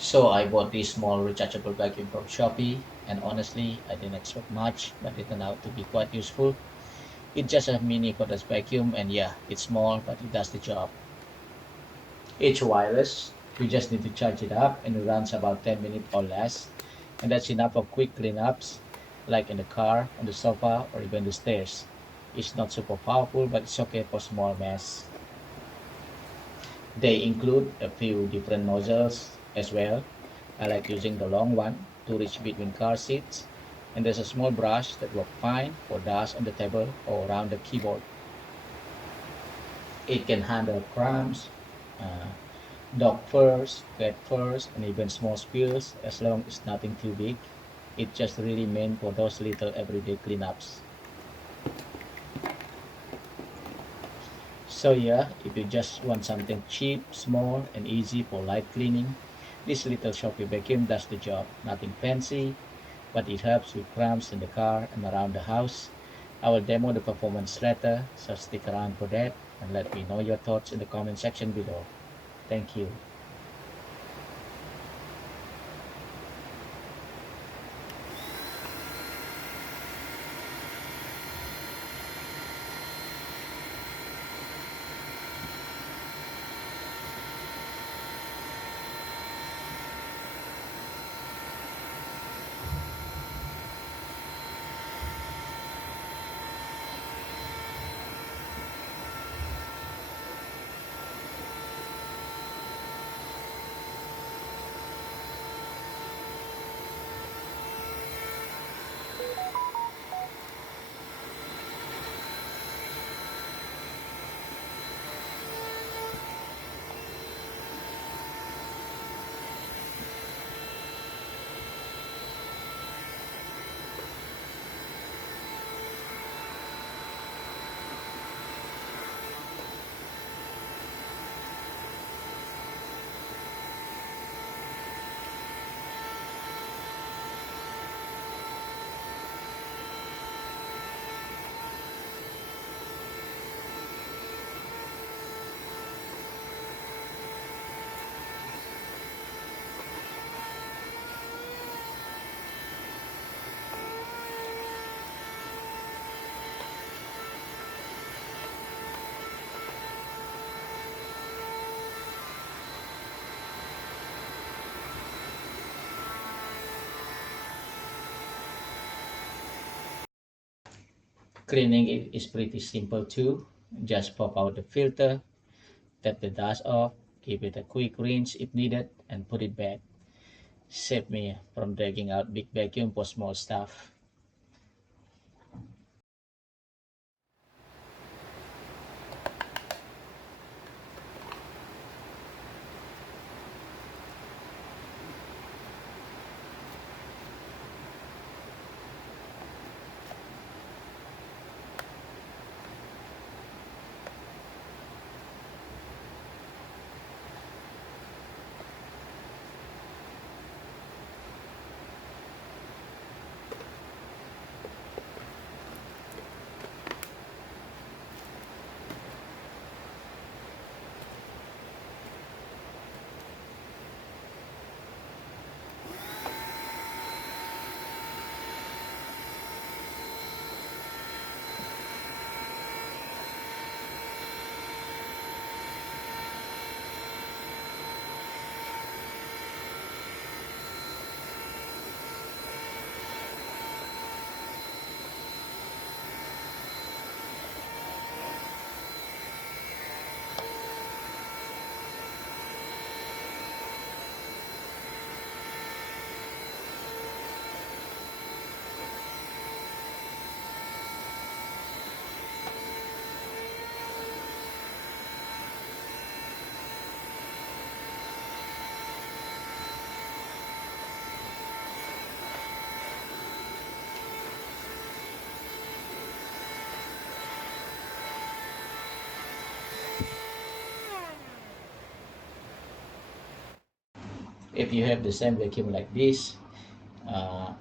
So I bought this small rechargeable vacuum from Shopee, and honestly, I didn't expect much, but it turned out to be quite useful. It's just a mini cordless vacuum, and yeah, it's small, but it does the job. It's wireless. You just need to charge it up, and it runs about 10 minutes or less, and that's enough for quick cleanups, like in the car, on the sofa, or even the stairs. It's not super powerful, but it's okay for small mess. They include a few different nozzles as well. I like using the long one to reach between car seats. And there's a small brush that works fine for dust on the table or around the keyboard. It can handle crumbs, uh, dog furs, cat furs, and even small spills as long as nothing too big. It's just really meant for those little everyday cleanups. So yeah, if you just want something cheap, small, and easy for light cleaning, this little Shopee vacuum does the job. Nothing fancy, but it helps with crumbs in the car and around the house. I will demo the performance later, so stick around for that and let me know your thoughts in the comment section below. Thank you. Cleaning it is pretty simple too. Just pop out the filter, tap the dust off, give it a quick rinse if needed, and put it back. Save me from dragging out big vacuum for small stuff. If you have the same vacuum like this, uh,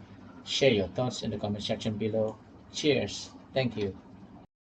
share your thoughts in the comment section below. Cheers. Thank you.